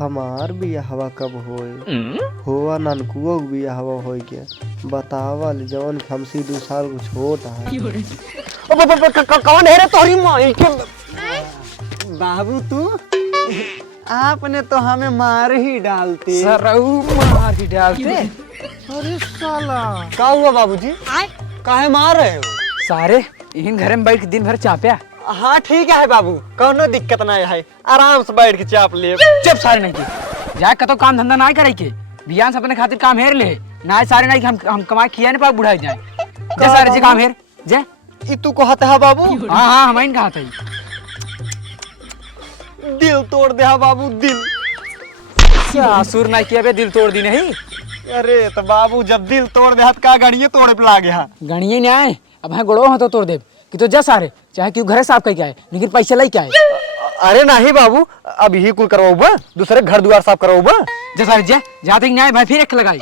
हमार बियाहवा कब होए? होवा ननकुओ बियाहवा होई के बतावल जवन हमसे 2 साल को छोट है। कौन है रे तोरी माई के बाबू तू? आपने तो हमें मार ही डालते। सरऊ मार ही डालते। अरे साला का हुआ बाबूजी? काहे मार रहे हो? सारे इन घर में बैठ के दिन भर चाप्या। हाँ ठीक है बाबू, कोनो दिक्कत नहीं है, आराम से बैठ के चाप ले। चुप सारे नहीं के जाए कतो काम धंधा नहीं करे के बियान से अपने खातिर काम हेर ले ना सारे नहीं हम कमाई किया नहीं पा बुढ़ा जाए जे सारे जे काम हेर जे ई तू कहत है बाबू? हां हां हम इन कहा था दिल तोड़ दे बाबू, दिल। ससुर नहीं किया बे दिल तोड़ दी नहीं। अरे तो बाबू जब दिल तोड़ दे का गाड़िए तोड़े पे लागे हा। गणिए नहीं आए अब है गोड़ो तो तोड़ दे कि तो जा सारे चाहे क्यों घर साफ करके आए लेकिन पैसे लाई क्या है। अरे नहीं बाबू, अब यही कुल करवाऊबा, दूसरे घर द्वार साफ करवाऊबा। जा सारे जा जाते ही नहीं भाई फिर एक लगाई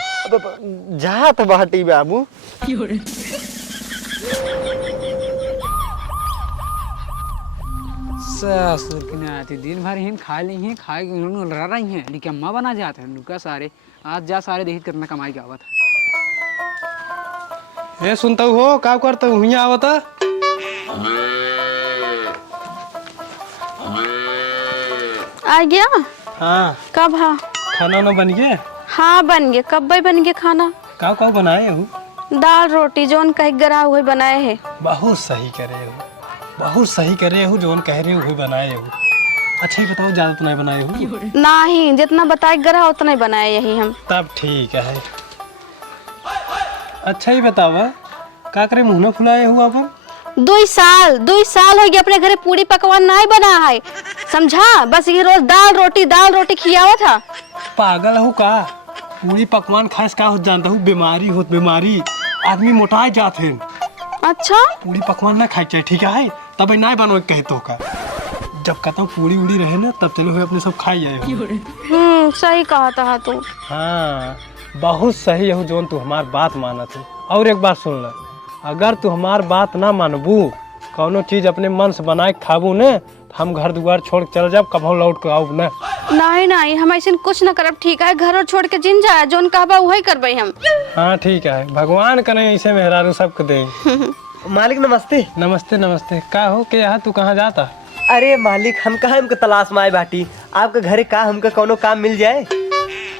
जा तो बहटी बाबू। ससुर की ना आती दिन भर हिन खा ली हैं खाए रह रही हैं लेकिन अम्मा बना जाते हैं लुका सारे आज जा सारे देखिए कितना कमाई के आवत ए सुनता हो का करता हूँ यहाँ आवता। आ गया? हाँ कब? हाँ खाना ना बन गया? हाँ बन गया। कब भाई बन गया खाना? का बनाए हो? दाल रोटी जोन कह गरा हुए बनाए है। बहुत सही करे हो, बहुत सही करे हो, जोन कह रहे हो वही बनाए हो। अच्छा ही बताओ, ज्यादा तो नहीं बनाए हो? नहीं, जितना बताए गरा उतना ही बनाए यही हम। तब ठीक है। अच्छा ही बतावा का करे मुँह न फुलाए हो अपन? 2 साल हो गया अपने घरे पूरी पकवान नहीं बना है, समझा? बस ये रोज दाल रोटी खियावा था। पागल हो का? पूरी पकवान खास का हो जानता हूँ, बीमारी हो बीमारी, आदमी मोटाए जाते हैं। अच्छा पूरी पकवान ना खाई चाहिए, ठीक है? तब नहीं बनो कहे तो का जब कहता हूँ पूरी उड़ी रहे ना तब चलो अपने सब खाई जाए। सही कहा था तू। हाँ बहुत सही है जोन तू हमार बात मानत है। और एक बात सुन ल, अगर तू हमार बात ना मानबू, कौनो चीज अपने मन से बनाए खाबू ने तो हम घर द्वार छोड़ के चल जाब, कभी लौट के आऊ ना। नहीं हम ऐसे कुछ न करब, ठीक है? घर और छोड़ के जिन जाए जोन कहबा वही करबे हम। हाँ ठीक है, भगवान करे ऐसे मेहरारू सबके दे। मालिक नमस्ते। नमस्ते नमस्ते। का हो के यहाँ तू कहाँ जाता? अरे मालिक हम कहा हमको तलाश में आए बाटी, आपके घरे का हमका कोनो काम मिल जाए?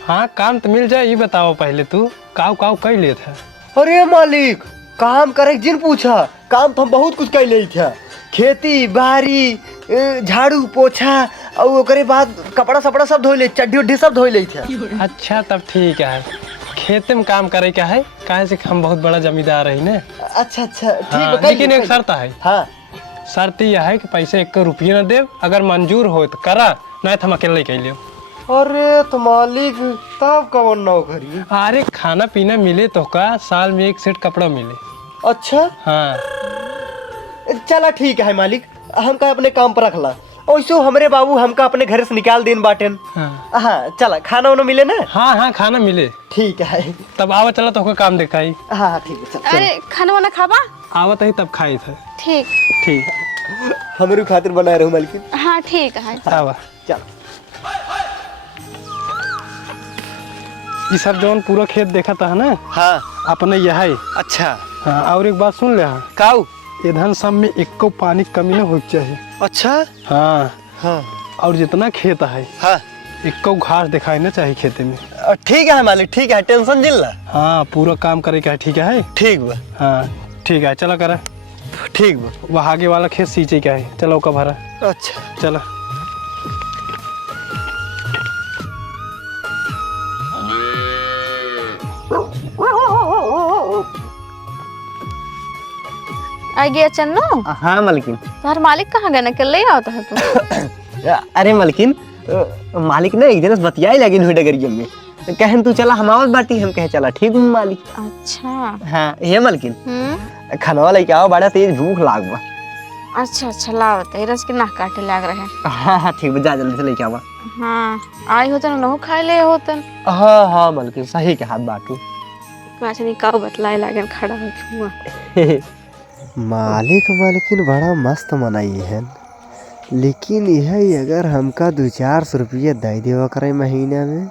हाँ काम तो मिल जाए, ये बताओ पहले तू काऊ कई ले था? अरे मालिक काम करे जिन पूछा, काम तो हम बहुत कुछ कर ले थे, खेती बाड़ी झाड़ू पोछा और ओकरे बाद कपड़ा सपड़ा सब धो ले, चड्डी उड्डी सब धो ले थे। अच्छा तब ठीक है, खेते में काम करे क्या है, काहे से हम बहुत बड़ा जमींदार है ने। अच्छा ठीक हाँ, है, लेकिन एक शर्त है। हाँ शर्त यह है कि पैसे 1 रुपया न दे, अगर मंजूर हो तो करा, नहीं तो हम अकेले कह लियो। अरे तो मालिक तब कौन नौकरी? अरे खाना पीना मिले तो का, साल में 1 सेट कपड़ा मिले। अच्छा हाँ चला ठीक है मालिक, हमका अपने काम पर रखला। ओइसो हमरे बाबू हमका अपने घर से निकाल देन बाटेन। हाँ चला खाना वाना मिले ना? हाँ खाना मिले। ठीक है तब आवा चला तो काम दिखाई। हाँ ठीक है चल। अरे खाना वाना खाबा? आवत ही तब खाई थे। ठीक ठीक है, हमारे खातिर बनाए रहो मालिक। हाँ ठीक है आवा। चल ये सब जोन पूरा खेत देखा था ना? हाँ अपने यह है। अच्छा हाँ और एक बात सुन ले, काऊ इधर सब में एक पानी कमी न हो चाहिए। अच्छा हाँ और जितना खेत है हाँ एक घास दिखाई ना चाहिए खेते में। ठीक है मालिक, ठीक है, टेंशन जिल ला। हाँ पूरा काम करे का है, ठीक है? ठीक बा। हाँ ठीक है चला करा। ठीक बा। वह आगे वाला खेत सींचे का है, चलो का भरा। अच्छा चला। आ गया चन्नो। हाँ मलकिन। तुम्हारा मालिक कहाँ गए? निकल ले आता है तू। अरे मलकिन मालिक ना एक दिन बतियाई लगी हुई डगरिया में, कहन तू चला हम आवत बाटी, हम कहे चला ठीक हूँ मालिक। अच्छा हाँ ये मलकिन खाना लेके आओ, बड़ा तेज भूख लाग बा। अच्छा लाओ रस के नाक काटे लाग रहे। हाँ ठीक बा, जा जल्दी से लेके आवा। हाँ आई होतन नहु खाए ले होतन। हाँ मलकिन सही के हाथ बाटू। काच नहीं काऊ बतलाए लागन खड़ा हो। मालिक मालकिन बड़ा मस्त मनाई है, लेकिन यह अगर हमका 200-400 रुपया दे देवा करे महीना में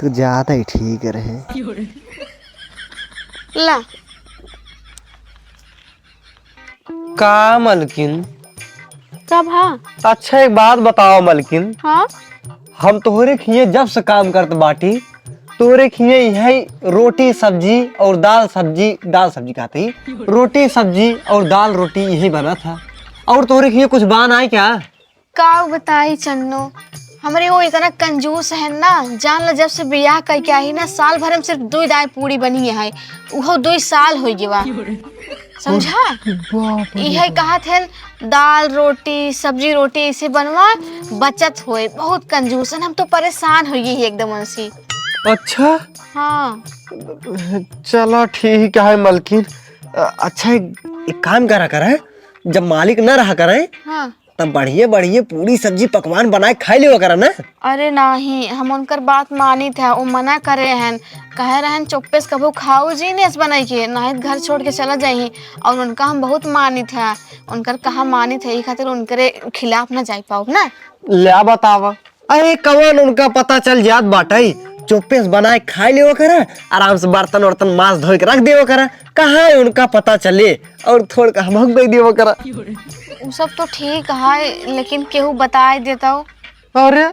तो ज्यादा ही ठीक रहे। ला का मलकिन? कब? हाँ अच्छा एक बात बताओ मलकिन, हाँ हम तोहरे खिए जब से काम करत बाटी, तोहरे खिए यही रोटी सब्जी और दाल सब्जी खाती, रोटी सब्जी और दाल रोटी यही बना था। और तोहरे खिए कुछ बान आए क्या? का बताई चन्नो, हमारे वो इतना कंजूस है ना, जान लो जब से बियाह करके आई ना साल भर में सिर्फ 2 दाल पूरी बनी है, वो 2 साल हो गया समझा। यही कहा थे दाल रोटी सब्जी रोटी इसे बनवा बचत होए, बहुत कंजूस है, हम तो परेशान हो गई एकदम उनसे। अच्छा हाँ चलो ठीक है मलकिन। अच्छा एक काम करा करे, जब मालिक न रहा करे हाँ तब बढ़िया बढ़िया पूरी सब्जी पकवान बनाए खाई लियो करा ना। अरे नहीं, हम उनकर बात मानी थे, वो मना करे हैं, कह रहे हैं चुप्पे से कबू खाओ जी ने बनाई के नहीं घर छोड़ के चला जाही। और उनका हम बहुत मानी थे, उनकर कहा मानी थे, खातिर उनके खिलाफ ना जा पाओ ना। ले बतावा, अरे कवन उनका पता चल जात बाटे, चुप्पे से बनाए खाई लियो करा, आराम से बर्तन वर्तन मांस धोए के रख दियो करा, कहाँ उनका पता चले और थोड़ का हम दे दियो करा। वो सब तो ठीक है, लेकिन केहू बताए देता हो। अरे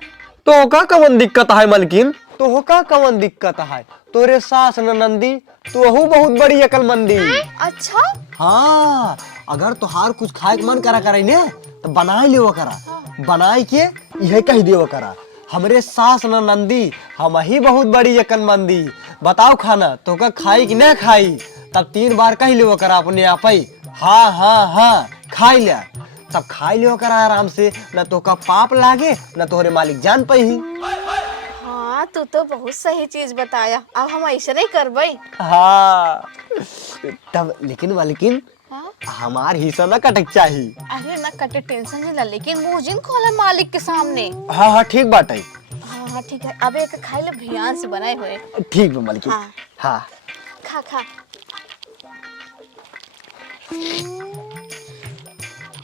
तो का कवन दिक्कत है मलकिन? तो का कवन दिक्कत है? तोरे सास ननंदी तो बहुत बड़ी अकलमंदी। अच्छा हाँ, अगर तोहार कुछ खाए के मन करा करे ने तो बनाए लियो करा, बनाए के यह कह दियो करा, हमरे सास ननंदी हम ही बहुत बड़ी अकलमंदी, बताओ खाना तो का खाई कि न खाई, तब 3 बार कह लियो करा अपने आप ही, हाँ हाँ हाँ खाई लिया, तब खाई लियो करा आराम से, न तो का पाप लागे न तोहरे मालिक जान पाई। हाँ तू तो बहुत सही चीज बताया, अब हम ऐसे नहीं करबे। हाँ तब लेकिन मालिकिन हाँ? हमार हिस्सा न कटक चाहिए। अरे ना कटे टेंशन नहीं ला, लेकिन मुंह जिन खोला मालिक के सामने। हाँ हाँ ठीक बात है। हाँ हाँ ठीक है, अब एक खाई ले भियान से बनाए हुए। ठीक है मालिकिन। हाँ हाँ खा खा।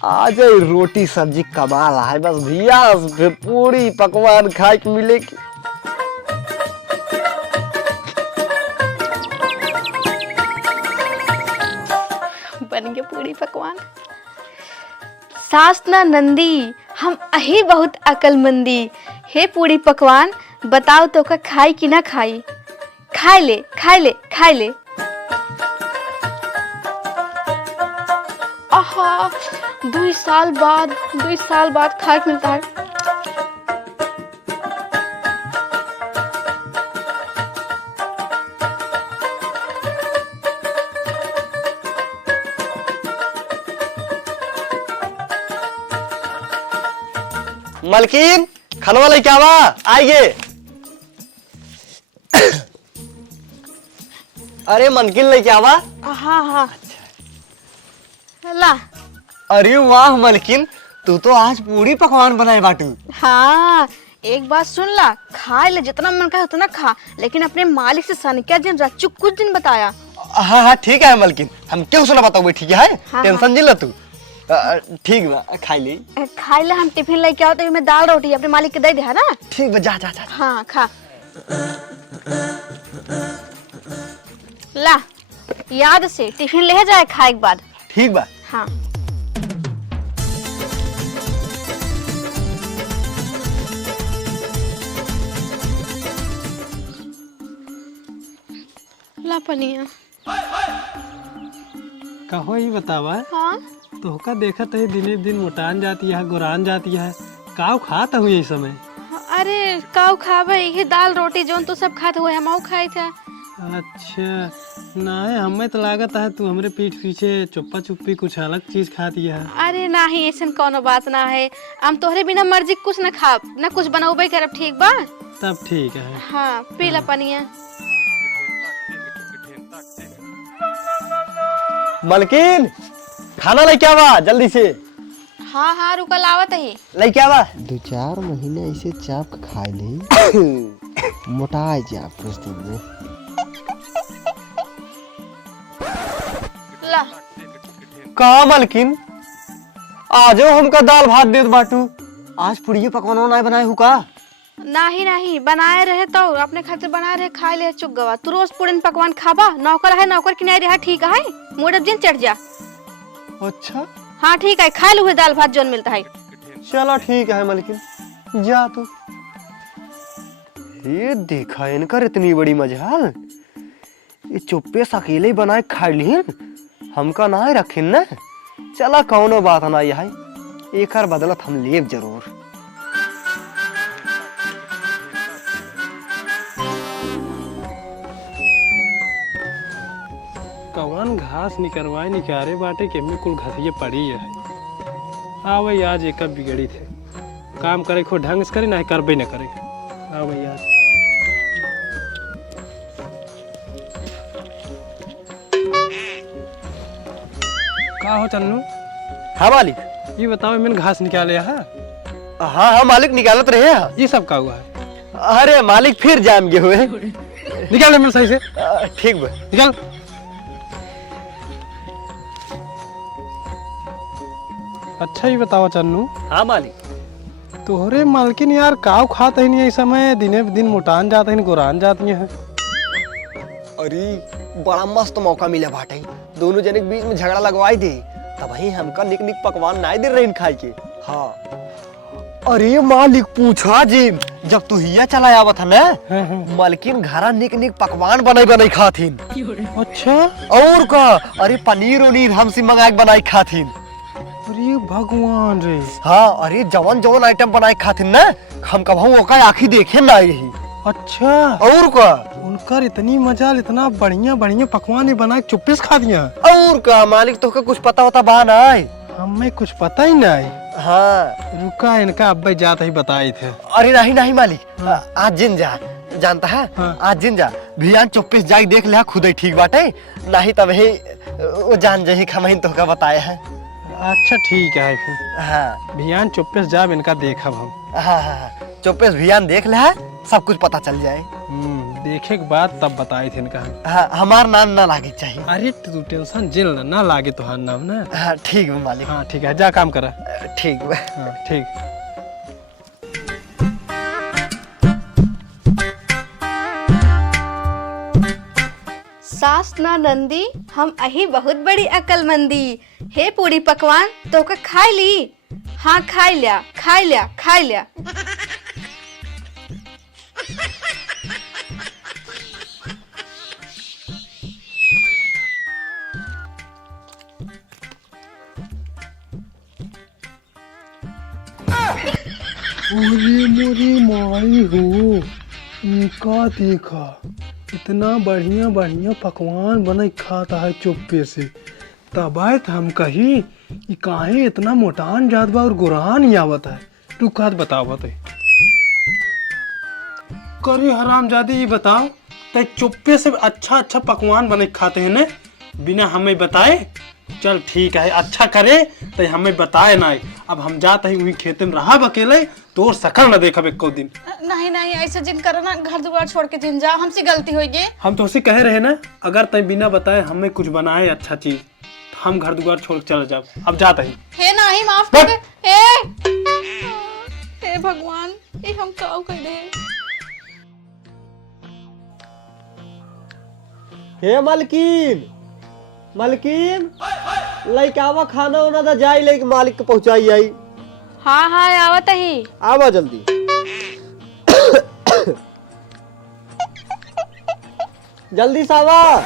आज रोटी सब्जी कमाल है, बस भैया फिर पूरी पकवान खाए के मिलेगी। बन गए पूरी पकवान। सास ना नंदी हम अही बहुत अकलमंदी, हे पूरी पकवान बताओ तो का खाई कि ना खाई, खाई ले खाई ले खाई ले। आहा 2 साल बाद खाए के मिलता है। मलकिन खाना लेके आवा, आइए। अरे मलकिन लेके आवा। हाँ हाँ ला। अरे वाह मलकिन, तू तो आज पूरी पकवान बनाए बाटू। हाँ एक बात सुन ला, खा ले जितना मन का उतना खा, लेकिन अपने मालिक से सनक्या दिन रच्चू कुछ दिन बताया। हाँ हाँ ठीक है मलकिन, हम क्यों सुना बताओ, ठीक है हाँ, टेंशन नहीं ला तू। ठीक बा खाई ली। खाई ले, हम टिफिन लेके आओ तो मैं दाल रोटी अपने मालिक के दे दे है ना। ठीक बा जा जा जा। हाँ खा ला, याद से टिफिन ले जाए खाए के बाद। ठीक बा। हाँ ला पनिया। कहो ही बतावा, हाँ तो का देखा तो दिने दिन मोटान जाती है, गुरान जाती है, काव खाता हुई इस समय। अरे काऊ खावे ये दाल रोटी जोन तो सब खाते हुए हम खाए थे। अच्छा नहीं, हमें तो लागत है तू हमरे पीठ पीछे चुप्पा चुप्पी कुछ अलग चीज खाती है। अरे नहीं ऐसा कोनो बात ना है, हम तोहरे बिना मर्जी कुछ न खा न कुछ बनाओ करब, ठीक बा। तब ठीक है। हाँ पी ला पनिया। मलकिन खाना लेके आवा जल्दी से। हाँ हाँ रुका लावत ही। लेके आवा। 2-4 महीने ऐसे चाप के खाए ले मोटा जा कुछ दिन में। ला कहा मलकिन, आज हमका दाल भात देत बाटू। आज पुड़िये पकवानो नहीं बनाए हु का? नहीं नहीं बनाए रहे तो अपने खातिर बनाए रहे, खाए ले चुक गवा। तू रोज पूरे पकवान खाबा, नौकर है नौकर की नहीं रहा, ठीक है मोड़ दिन चढ़ जा। अच्छा हाँ ठीक है, खा लू दाल भात जोन मिलता है। चलो ठीक है मलकिन, जा तू। ये देखा इनकर इतनी बड़ी मजाल, ये चुप्पे से अकेले ही बनाए खा लीन, हमका ना ही रखिन न। चला कौनो बात ना, यह एक बदलत हम लेब जरूर। कौन घास निकलवाए निकारे बाटे के में कुल घसिए पड़ी है। आवई आज एक बिगड़ी थे, काम करे खो ढंग से करे ना करबे न करे। आवई आज का हो चन्नू? हाँ मालिक। ये बताओ मैंने घास निकाले है? हाँ हाँ मालिक, निकालत रहे हैं। ये सब का हुआ है? अरे मालिक फिर जाम गए हुए। निकाल मेरे सही से। ठीक बा, निकाल। अच्छा ही बताओ चन्नू, हाँ मालिक। तोहरे मालकिन यार काव खात है नहीं, समय दिने दिन मोटान जात है, गोरान जाती है। अरे बड़ा मस्त मौका मिला बाटे, दोनों जने के बीच में झगड़ा लगवाई दे, तब ही हमका निक निक पकवान नहीं दे रहे खाए के। हाँ अरे मालिक पूछा जी, जब तू हिया चला आवत है ना, मालकिन घरा निक निक पकवान बनाई बनाई खाथिन। अच्छा और का, अरे पनीर उनीर हमसे मंगाए बनाई खाथिन। अरे भगवान रे। हाँ अरे जवन जवन आइटम बनाए खाथिन ना, हम कभी ओका आँखी देखे ना रही। अच्छा और का, उनकर इतनी मजा, इतना बढ़िया बढ़िया पकवान बना के चुप्पे से खा दिया। और का मालिक, तो कुछ पता होता बा ना? हमें कुछ पता ही नहीं। हाँ रुका, इनका अब्बे जाते ही बताए थे। अरे नहीं नहीं मालिक, आज जिन जा, जानता है हाँ। आज जिन जा भियान चुप्पे से जाके देख ले खुद ही ठीक बाटे, नहीं तब ही वो जान जही खमहीन तो का बताया है। अच्छा ठीक है फिर, हाँ भियान चुप्पे से जाब इनका देखब हम। हाँ हाँ चुप्पे से भियान देख ले, सब कुछ पता चल जाए। देखे के बाद तब बताए थे इनका। हाँ हमार नाम ना लागे चाहिए। अरे तू टेंशन जिल ना लागे तुहार नाम ना। हाँ ठीक है मालिक। हाँ ठीक है, जा काम करा। ठीक है। हाँ ठीक। सास ना नंदी, हम अही बहुत बड़ी अकलमंदी। हे पूरी पकवान तो का खाई ली? हाँ खाई लिया खाई लिया खाई लिया। अरे मोरी माई हो, इनका देखा इतना बढ़िया बढ़िया पकवान बना खाता है चुप्पे से। तब आए हम कही कि काहे इतना मोटान जात बा और गुरान ही आवत है। तू कात बतावत है करे हराम जादी, ये बताओ ते चुप्पे से अच्छा अच्छा पकवान बने खाते हैं ने बिना हमें बताए? चल ठीक है, अच्छा करे तो हमें बताए ना। अब हम जाते हैं वही खेते में रहा अकेले, तो शकल न देखब एको दिन। नहीं नहीं ऐसे जिन करो ना, घर द्वार छोड़ के जिन जा, हमसे गलती हुई है। हम तो उसे कहे रहे ना, अगर तय बिना बताए हमें कुछ बनाए अच्छा चीज, तो हम घर द्वार छोड़ चले जाओ। अब जाते ही। हे नहीं माफ कर दे। हे भगवान, ये हम का कर दे। हे मालकिन, मालकिन लइकावा खाना उना दा जाई, लेके मालिक के पहुंचाई आई। हाँ हाँ आवत ही। आवा जल्दी। जल्दी से आवा,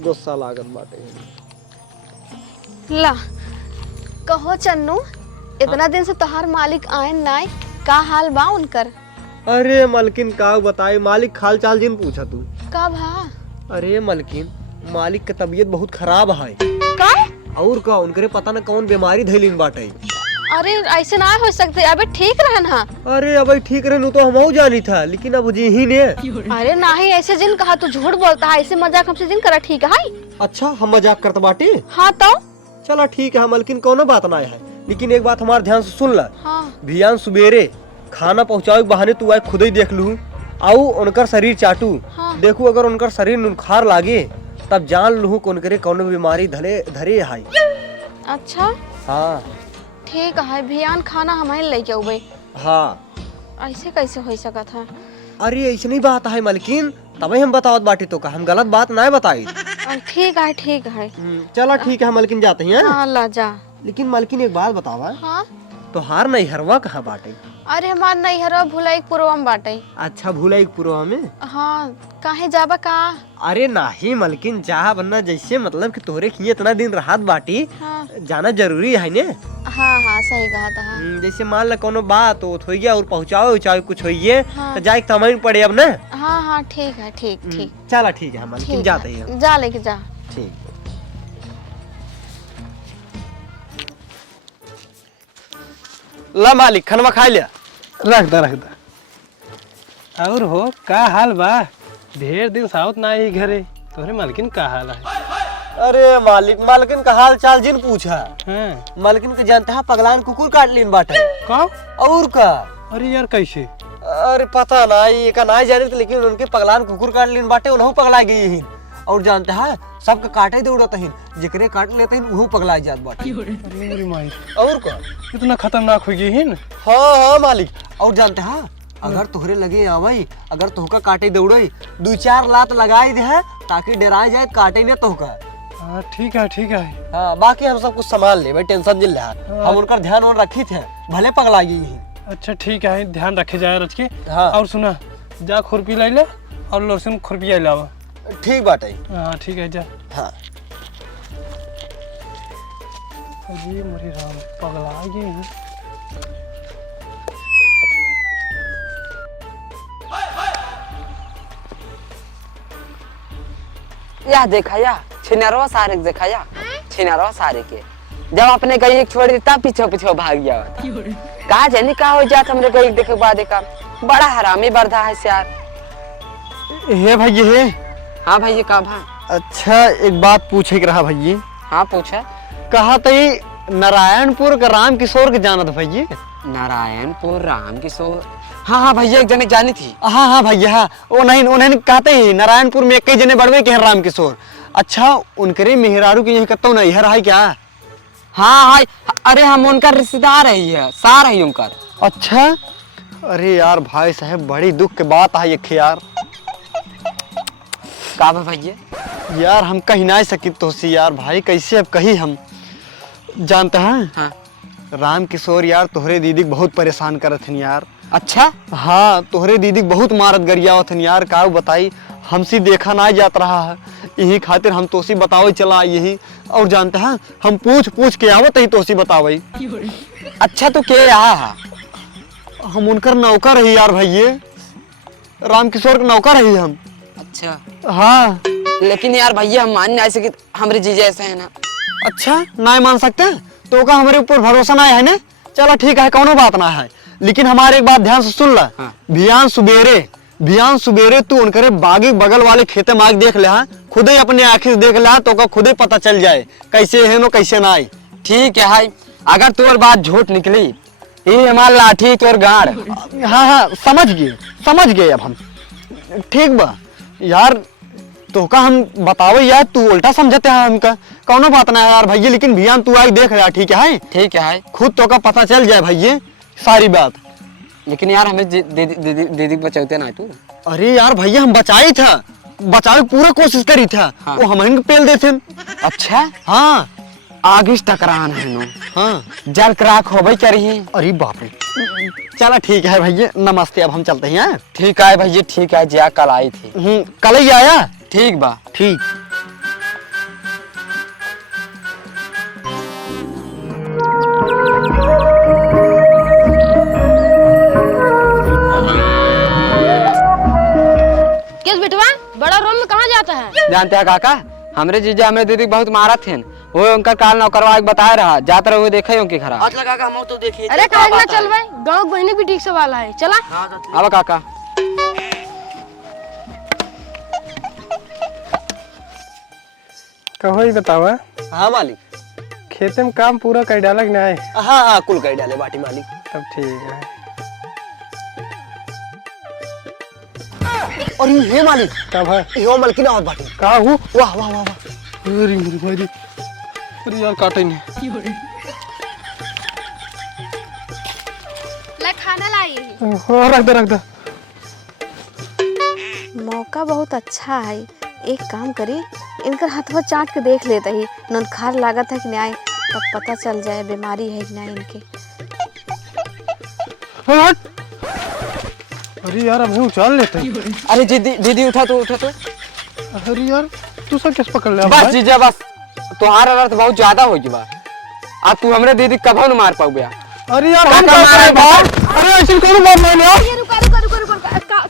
गुस्सा लागत बाटे। ला कहो चन्नू, इतना दिन से तोहार मालिक आए नाय, का हाल बा उनकर? अरे मालकिन का बताए, मालिक खाल चाल जिन पूछा तू। का भा? अरे मालकिन, मालिक का तबीयत बहुत खराब है। का? और का, उनकरे पता न कौन बीमारी धैलिन बाटे। अरे ऐसे ना हो सकते, अबे ठीक रहन हा। अरे अब ठीक रहनु तो हम जानी था, लेकिन अब जी ही ने। अरे नहीं ऐसे जिन कहा, तू झूठ बोलता है, ऐसे मजाक हमसे जिन करा, ठीक है? अच्छा हम मजाक करते बाटे? हाँ तो चला ठीक है मालकिन, कोनो बात ना है, लेकिन एक बात हमारे ध्यान से सुन ला। हाँ। भियान सुबेरे खाना पहुँचावे के बहाने तू आए खुद ही देख लू, आऊ उनकर शरीर चाटू। हाँ। देखू अगर उनकर शरीर नुनखार लागे, तब जान लू उनकरे कौन बीमारी धरे है। अच्छा हाँ ठीक है भियान खाना हमारे लेके उबे हाँ। ऐसे कैसे हो सकत है। अरे ऐसे बात है मालकिन, तभी हम बतावत बाटी तो का हम गलत बात ना बताई। ठीक है ठीक है। चलो ठीक है मालकिन जाते हैं। हाँ ला जा। लेकिन मालकिन एक बात बतावा, हाँ तो हार नहीं हरवा कहाँ बाटे? अरे हमार नहीं हरो भुलाई पूर्वम बाटे। अच्छा भूला एक पूर्वा में। हाँ काहे जाबा का। अरे नहीं मालकिन चाह बनना जैसे मतलब कि तोहरे किए इतना दिन राहत बाटी हाँ जाना जरूरी है ने। हाँ हाँ सही कहा था। जैसे मान ला कोनो बात हो गया और पहुँचाओ उचाओ कुछ होइए हाँ। तो जाए तमाम पड़े अब ना। हाँ हाँ ठीक है ठीक ठीक चला ठीक है मालकिन ठीक जाते है। हैं। जा लेके जा। ठीक। ला मालिक खनवा खा लिया। रख दा। और हो का हाल बा? ढेर दिन साउथ ना आई घरे, तोहरे मालकिन का हाल है? अरे मालकिन का हाल चाल जिन पूछा। हाँ मालकिन के जानते है पगलान कुकुर काट लीन बाटे। का? और का? अरे यार कैसे? अरे पता ना ये का ना जाने लेकिन उनके पगलान कुकुर काट लीन बाटे उन्हों पगला गई हिन। और जानते है सबका काटे दौड़त हिन, जिकरे काट लेते हिन वो पगला जात बाटे। अरे मेरी माई, और का? इतना खतरनाक हो गई हिन? हाँ मालिक। और जानते है अगर तोहरे लगे आवई, अगर तोहका काटे दौड़ई 2-4 लात लगाई दे है ताकि डराए जाए काटे न तोहका। हाँ ठीक है। हाँ बाकी हम सब कुछ संभाल ले भाई, टेंशन जिल रहा। हम उनका ध्यान और रखी थे, भले पगला गई ही। अच्छा ठीक है, ध्यान रखे जाए रच के। हाँ। और सुना, जा खुरपी लाई ले और लहसुन खुरपी लावा। ठीक बात है। हाँ ठीक है जा। हाँ अरे मोरी राम, पगला गई। या देखा या छिनरवा सारे के देखा या छिनरवा सारे के जब अपने गई एक छोड़ दी तब पीछे भाग गया। कहा जानी का हो जात हमरे गई देखे बाद का बड़ा हरामी बरदा है यार। हे भैया हे। हाँ भैया का भा। अच्छा एक बात पूछे के रहा भैया। हाँ पूछा। कहा तई नारायणपुर का राम किशोर के जानत भैया? नारायणपुर राम किशोर, हाँ भैया एक जने जानी थी। हाँ भैया हाँ, वो नहीं उन्हें कहते ही नारायणपुर में कई जने बढ़वे के हैं राम किशोर। अच्छा उनके मेहरारू की यही कत्तो नहीं है रहा क्या? हाँ अरे हम उनका रिश्तेदार है, सार है उनका। अच्छा अरे यार भाई साहब बड़ी दुख की बात है ये यार। का भैया यार हम कहीं ना सकी तो सी यार भाई, कैसे अब कही हम। जानते हैं हाँ। राम किशोर यार तोहरे दीदी बहुत परेशान करत हन यार। अच्छा हाँ तोहरे दीदी बहुत मारत गरियावत हन यार, का बताई हमसे देखा ना जात रहा है, यही खातिर हम तोसी बतावे चला यही। और जानते हैं हम पूछ के आवत ही तोसी बतावे। अच्छा तो के रहा? हम उनकर नौकर रही यार भैया, राम किशोर का नौकर रही हम। अच्छा हाँ लेकिन यार भैया हम मान नहीं सके, हमारे जीजा ऐसे है ना। अच्छा ना मान सकते तो का हमारे ऊपर भरोसा ना है ना। चलो ठीक है कोनो बात ना है, लेकिन हमारे एक बात ध्यान से सुन ला। हाँ। बियान सुबेरे तू उनके बागी बगल वाले खेते माग देख ले, खुदे अपने आँखी से देख ले तो का खुदे पता चल जाए कैसे है नो कैसे ना आई। ठीक है हाय, अगर तोर बात झूठ निकली ये हमार लाठी तोर गाड़। हाँ समझ गए अब हम। ठीक बा यार तो का हम बताओ यार, तू उल्टा समझते है हमका, कौनो बात ना है यार भैया, लेकिन बियान तू आई देख रहा। ठीक है ठीक है हाय, खुद तो का पता चल जाए भैया सारी बात। लेकिन यार हमें दीदी बचाते ना तू। अरे यार भैया हम बचाई था, बचावे पूरा कोशिश करी था। हाँ। वो हम पेल देते। अच्छा हाँ आगिश टकरान है नो। हाँ जल क्राक होबे करी। अरे बाप रे। चला ठीक है भैया नमस्ते, अब हम चलते हैं। ठीक है भैया ठीक है, जिया कल आई थी। कल ही आया। ठीक बा। ठीक। किस बिटवा बड़ा रूम में कहाँ जाता है? जानते हैं काका, हमरे जीजा हमरे दीदी बहुत मारा थे, वो उनका काल नौकरवा एक बताया रहा, जाते रहे देखे उनकी खराब। अरे कहा ना चल भाई, गाँव बहनी भी ठीक से वाला है, चला। अब काका कहो ही बतावा, हाँ मालिक। खेते में काम पूरा कर डाला कि नहीं? हाँ कुल कर डाले बाटी मालिक। तब ठीक है। और ये मालिक कब है? यो मालिक ना और बाटी। कहा हूँ? वाह वाह वाह वाह। अरे मेरी भाई, अरे यार काटे नहीं। हाँ, रख दे। मौका बहुत अच्छा है, एक काम करी, इनकर हथवा चाट के देख लेते ही ननखार लागत है कि नहीं, तब पता चल जाए बीमारी है कि नहीं इनके। हट। अरे यार अब हम चल लेते हैं। अरे दीदी उठा तो। अरे यार तू सब कैसे पकड़ ले बस जीजा बस, तुम्हारा अर्थ बहुत ज्यादा हो गया। अब तू हमरे दीदी कभी न मार पाओ गया। अरे यार हम कर मारे बाहर। अरे ऐसे कौन बात मान यार।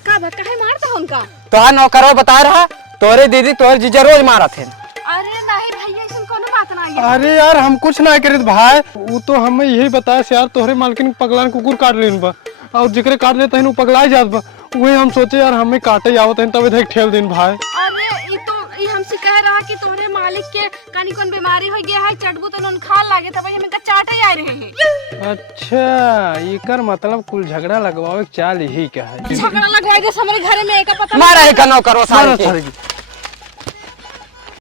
काहे मारता उनका? तोहार नौकरो बता रहा, तोरे दीदी तोहर जीजा रोज मारा थे। अरे नहीं भैया, ऐसा कोनो बात नहीं है। अरे यार हम कुछ ना करे भाई, वो तो हमें यही बताया से यार तोहरे मालकिन पगलान कुकुर काट लेन बा, और जिकरे काट लेते हैं वो पगलाए जात बा। वही हम सोचे यार हमें काटे आवत हैं, तब इधर ठेल दिन भाई। अरे ये हमसे कह रहा कि तोहरे मालिक के कानी कौन बीमारी हो गया है, चटबू तो नन खा लागे, तब हम इनका चाटे आ रहे हैं। अच्छा एकर मतलब कुल झगड़ा लगवावे के चाल यही क्या है। झगड़ा लगवाए दे हमारे घर में, एक पता मारा है का नौकरो सारे मारा के। सारे के।